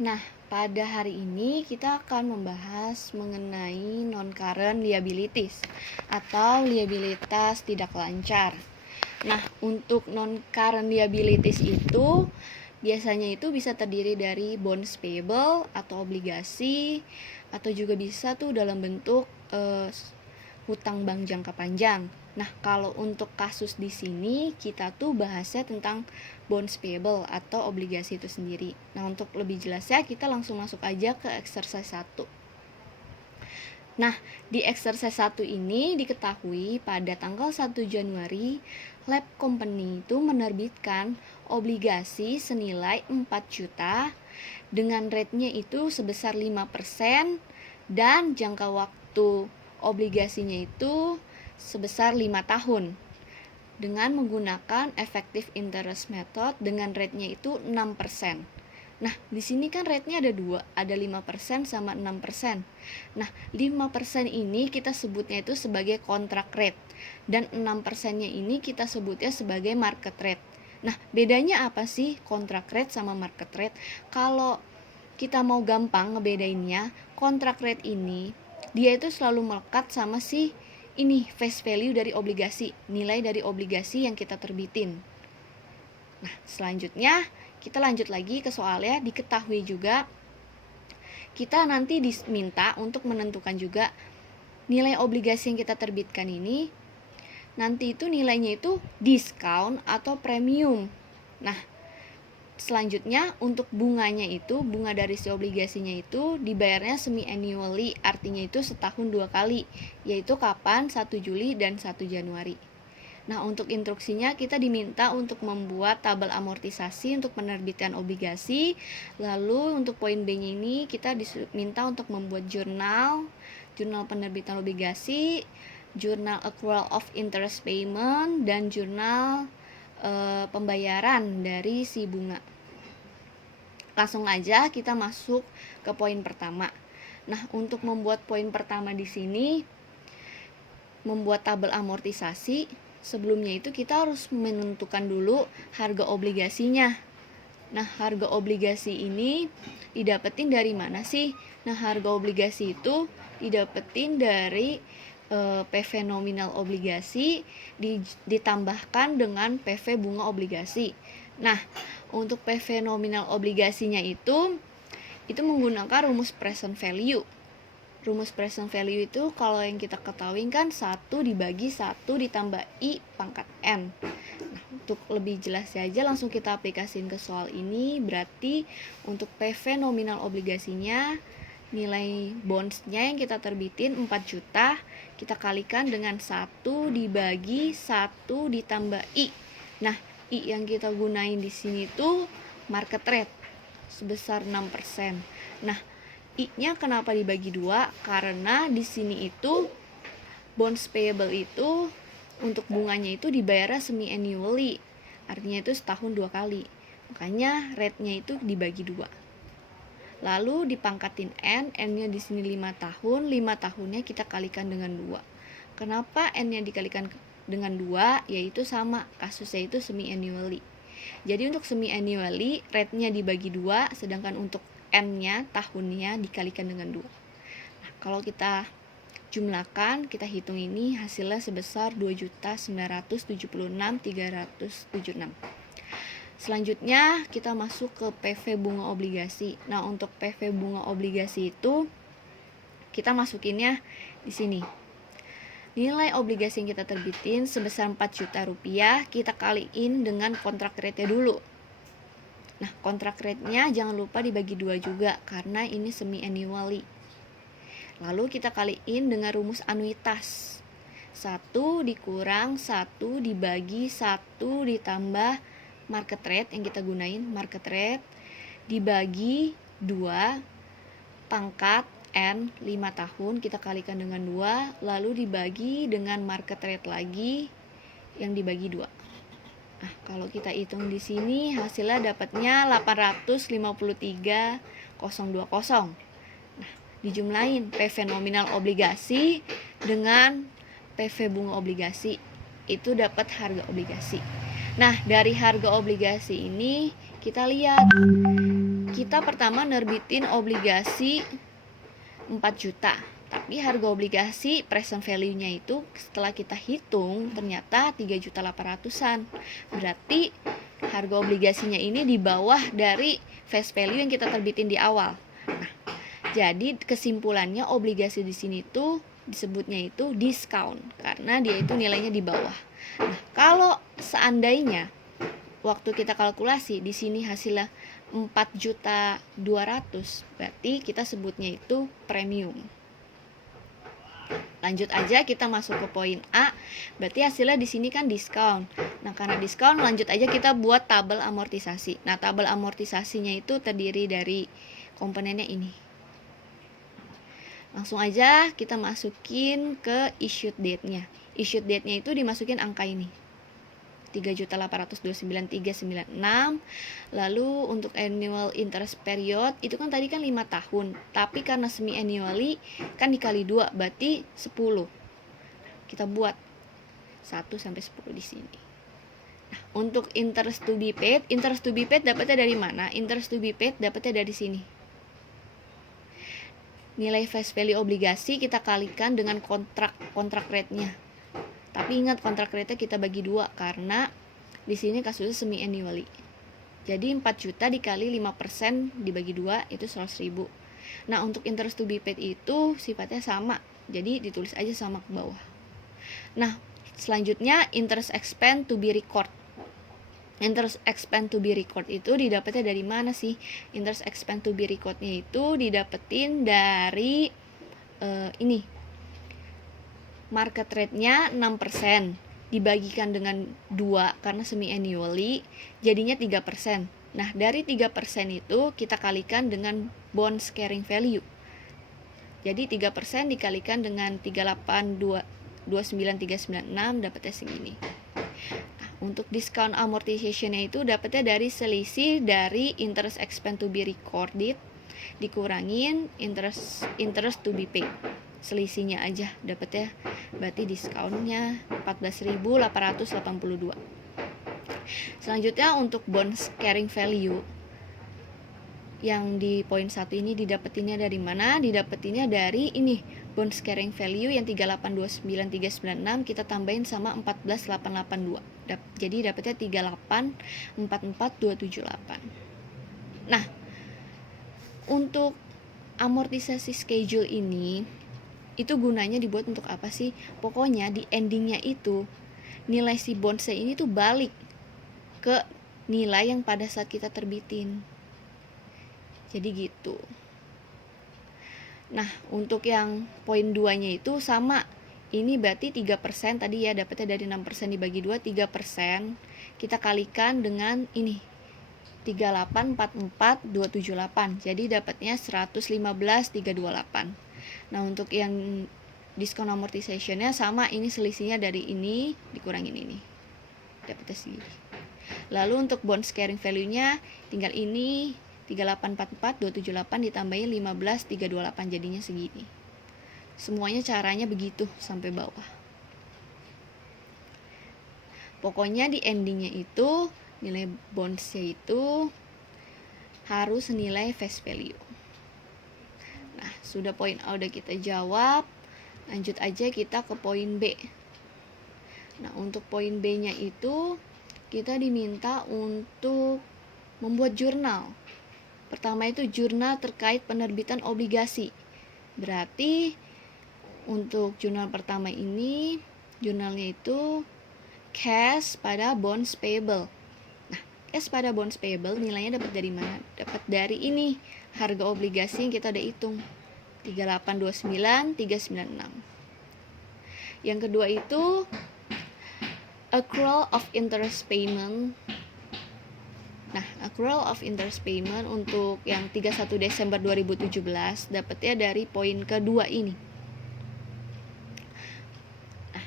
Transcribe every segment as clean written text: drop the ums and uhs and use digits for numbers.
Nah, pada hari ini kita akan membahas mengenai non-current liabilities atau liabilitas tidak lancar. Nah, untuk non-current liabilities itu biasanya itu bisa terdiri dari bonds payable atau obligasi, atau juga bisa tuh dalam bentuk hutang bank jangka panjang. Nah, kalau untuk kasus di sini kita tuh bahasnya tentang bonds payable atau obligasi itu sendiri. Nah, untuk lebih jelasnya kita langsung masuk aja ke exercise 1. Nah, di exercise 1 ini diketahui pada tanggal 1 Januari Lab Company itu menerbitkan obligasi senilai 4 juta dengan rate-nya itu sebesar 5% dan jangka waktu obligasinya itu sebesar 5 tahun dengan menggunakan effective interest method dengan rate-nya itu 6%. Nah, di sini kan rate-nya ada dua, ada 5% sama 6%. Nah, 5% ini kita sebutnya itu sebagai contract rate dan 6%-nya ini kita sebutnya sebagai market rate. Nah, bedanya apa sih contract rate sama market rate? Kalau kita mau gampang ngebedainnya, contract rate ini dia itu selalu melekat sama si ini face value dari obligasi, nilai dari obligasi yang kita terbitin. Nah, selanjutnya kita lanjut lagi ke soalnya. Diketahui juga kita nanti diminta untuk menentukan juga nilai obligasi yang kita terbitkan ini nanti itu nilainya itu discount atau premium. Nah, selanjutnya untuk bunganya itu, bunga dari si obligasinya itu dibayarnya semi-annually, artinya itu setahun 2 kali, yaitu kapan? 1 Juli dan 1 Januari. Nah, untuk instruksinya kita diminta untuk membuat tabel amortisasi untuk penerbitan obligasi. Lalu untuk poin B-nya ini kita diminta untuk membuat jurnal penerbitan obligasi, jurnal accrual of interest payment, dan jurnal pembayaran dari si bunga. Langsung aja kita masuk ke poin pertama. Nah, untuk membuat poin pertama di sini, membuat tabel amortisasi, sebelumnya itu kita harus menentukan dulu harga obligasinya. Nah, harga obligasi ini didapetin dari mana sih? Nah, harga obligasi itu didapetin dari PV nominal obligasi ditambahkan dengan PV bunga obligasi. Nah, untuk PV nominal obligasinya itu menggunakan rumus present value. Rumus present value itu kalau yang kita ketahui kan 1 dibagi 1 ditambah I pangkat N. Nah, untuk lebih jelas aja langsung kita aplikasiin ke soal ini. Berarti untuk PV nominal obligasinya, nilai bondsnya yang kita terbitin 4 juta, kita kalikan dengan 1 dibagi 1 ditambah I. Nah, I yang kita gunain di sini tuh market rate sebesar 6%. Nah, I-nya kenapa dibagi 2? Karena di sini itu bonds payable itu untuk bunganya itu dibayarnya semi-annually, artinya itu setahun 2 kali. Makanya rate-nya itu dibagi 2. Lalu dipangkatin N, N-nya di sini 5 tahun, 5 tahunnya kita kalikan dengan 2. Kenapa N-nya dikalikan dengan 2? Yaitu sama, kasusnya itu semi-annually. Jadi untuk semi-annually, rate-nya dibagi 2, sedangkan untuk N-nya, tahunnya, dikalikan dengan 2. Nah, kalau kita jumlahkan, kita hitung ini hasilnya sebesar 2.976.376. Selanjutnya kita masuk ke PV bunga obligasi. Nah, untuk PV bunga obligasi itu kita masukinnya di sini. Nilai obligasi yang kita terbitin sebesar 4 juta rupiah, kita kaliin dengan kontrak rate-nya dulu. Nah, kontrak rate-nya jangan lupa dibagi 2 juga karena ini semi-annually. Lalu kita kaliin dengan rumus anuitas. 1 dikurang 1 dibagi 1 ditambah market rate yang kita gunain, market rate dibagi 2 pangkat N 5 tahun, kita kalikan dengan 2, lalu dibagi dengan market rate lagi yang dibagi 2. Nah, kalau kita hitung di sini hasilnya dapatnya 853.020. Nah, dijumlahin PV nominal obligasi dengan PV bunga obligasi, itu dapat harga obligasi. Nah, dari harga obligasi ini kita lihat kita pertama nerbitin obligasi 4 juta. Tapi harga obligasi present value-nya itu setelah kita hitung ternyata 3.800.000-an. Berarti harga obligasinya ini di bawah dari face value yang kita terbitin di awal. Nah, jadi kesimpulannya obligasi di sini tuh disebutnya itu discount karena dia itu nilainya di bawah. Nah, kalau seandainya waktu kita kalkulasi di sini hasilnya 4.200.000, berarti kita sebutnya itu premium. Lanjut aja, kita masuk ke poin A. Berarti hasilnya di sini kan diskon. Nah, karena diskon, lanjut aja kita buat tabel amortisasi. Nah, tabel amortisasinya itu terdiri dari komponennya ini. Langsung aja kita masukin ke issued date-nya. Issued date-nya itu dimasukin angka ini. 3.829.396. Lalu untuk annual interest period itu kan tadi kan 5 tahun, tapi karena semi annually kan dikali 2 berarti 10. Kita buat 1 sampai 10 di sini. Nah, untuk interest to be paid dapatnya dari mana? Interest to be paid dapatnya dari sini. Nilai face value obligasi kita kalikan dengan kontrak rate-nya. Tapi ingat kontrak rate kita bagi 2 karena di sini kasusnya semi annually. Jadi 4 juta dikali 5% dibagi 2 itu 100.000. Nah, untuk interest to be paid itu sifatnya sama. Jadi ditulis aja sama ke bawah. Nah, selanjutnya interest expense to be record. Interest expense to be record itu didapatnya dari mana sih? Interest expense to be recordnya itu didapetin dari ini. Market rate-nya 6%, dibagikan dengan 2 karena semi annually, jadinya 3%. Nah, dari 3% itu kita kalikan dengan bonds carrying value. Jadi 3% dikalikan dengan 3829396 dapatnya segini. Nah, untuk discount amortization-nya itu dapatnya dari selisih dari interest expense to be recorded dikurangin interest to be paid. Selisihnya aja dapatnya, berarti diskonnya 14.882. Selanjutnya untuk bonds carrying value yang di poin 1 ini didapetinnya dari mana? Didapetinnya dari ini, bonds carrying value yang 3829396 kita tambahin sama 14882. Jadi dapatnya 3844278. Nah, untuk amortisasi schedule ini itu gunanya dibuat untuk apa sih? Pokoknya di endingnya itu nilai si bondsnya ini tuh balik ke nilai yang pada saat kita terbitin. Jadi gitu. Nah, untuk yang poin 2-nya itu sama. Ini berarti 3% tadi ya, dapatnya dari 6% dibagi 2, 3% kita kalikan dengan ini 3844278. Jadi dapatnya 115.328. Nah, untuk yang diskon amortization-nya sama, ini selisihnya dari ini dikurangin ini. Dapatnya segini. Lalu untuk bonds carrying value-nya tinggal ini 3844278 ditambahin 15328 jadinya segini. Semuanya caranya begitu sampai bawah. Pokoknya di endingnya itu nilai bonds-nya itu harus senilai face value. Nah, sudah poin A udah kita jawab. Lanjut aja kita ke poin B. Nah, untuk poin B-nya itu kita diminta untuk membuat jurnal. Pertama itu jurnal terkait penerbitan obligasi. Berarti untuk jurnal pertama ini, jurnalnya itu cash pada bonds payable. Nah, cash pada bonds payable nilainya dapat dari mana? Dapat dari ini, harga obligasi yang kita udah hitung, 3829396. Yang kedua itu accrual of interest payment. Nah, accrual of interest payment untuk yang 31 Desember 2017 dapatnya dari poin kedua ini. Nah,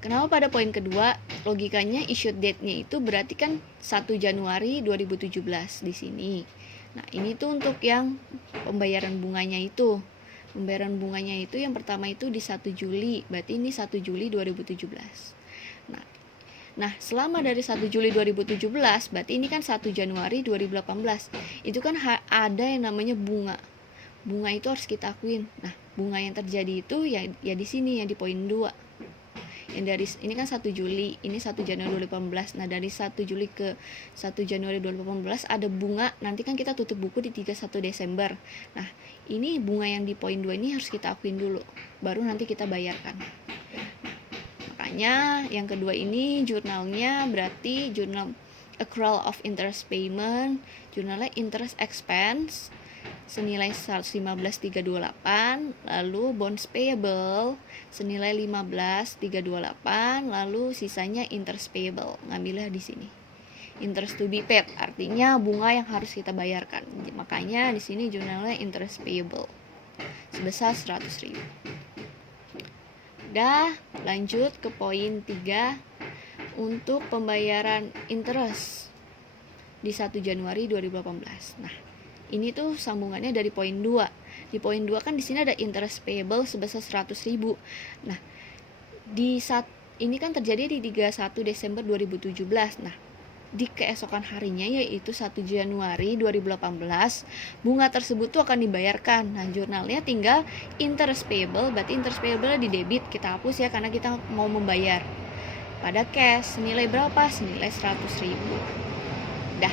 kenapa pada poin kedua? Logikanya issued date-nya itu berarti kan 1 Januari 2017 di sini. Nah, ini tuh untuk yang pembayaran bunganya itu. Pembayaran bunganya itu yang pertama itu di 1 Juli, berarti ini 1 Juli 2017. Nah, Nah, selama dari 1 Juli 2017, berarti ini kan 1 Januari 2018. Itu kan ada yang namanya bunga. Bunga itu harus kita akuin. Nah, bunga yang terjadi itu ya di sini yang di poin 2. Yang dari ini kan 1 Juli, ini 1 Januari 2018. Nah, dari 1 Juli ke 1 Januari 2018 ada bunga. Nanti kan kita tutup buku di 31 Desember. Nah, ini bunga yang di poin 2 ini harus kita akuin dulu. Baru nanti kita bayarkan. Makanya yang kedua ini jurnalnya berarti jurnal accrual of interest payment, jurnalnya interest expense senilai 115.328, lalu bonds payable senilai 15.328, lalu sisanya interest payable. Ngambilnya di sini. Interest to be paid artinya bunga yang harus kita bayarkan. Makanya di sini jurnalnya interest payable sebesar 100.000. Udah, lanjut ke poin 3 untuk pembayaran interest di 1 Januari 2018. Nah, ini tuh sambungannya dari poin 2. Di poin 2 kan di sini ada interest payable sebesar 100.000. Nah, ini kan terjadi di 31 Desember 2017. Nah, di keesokan harinya yaitu 1 Januari 2018 bunga tersebut tuh akan dibayarkan. Nah, jurnalnya tinggal interest payable, berarti interest payable di debit, kita hapus ya karena kita mau membayar pada cash. Senilai berapa? Senilai 100.000. Dah.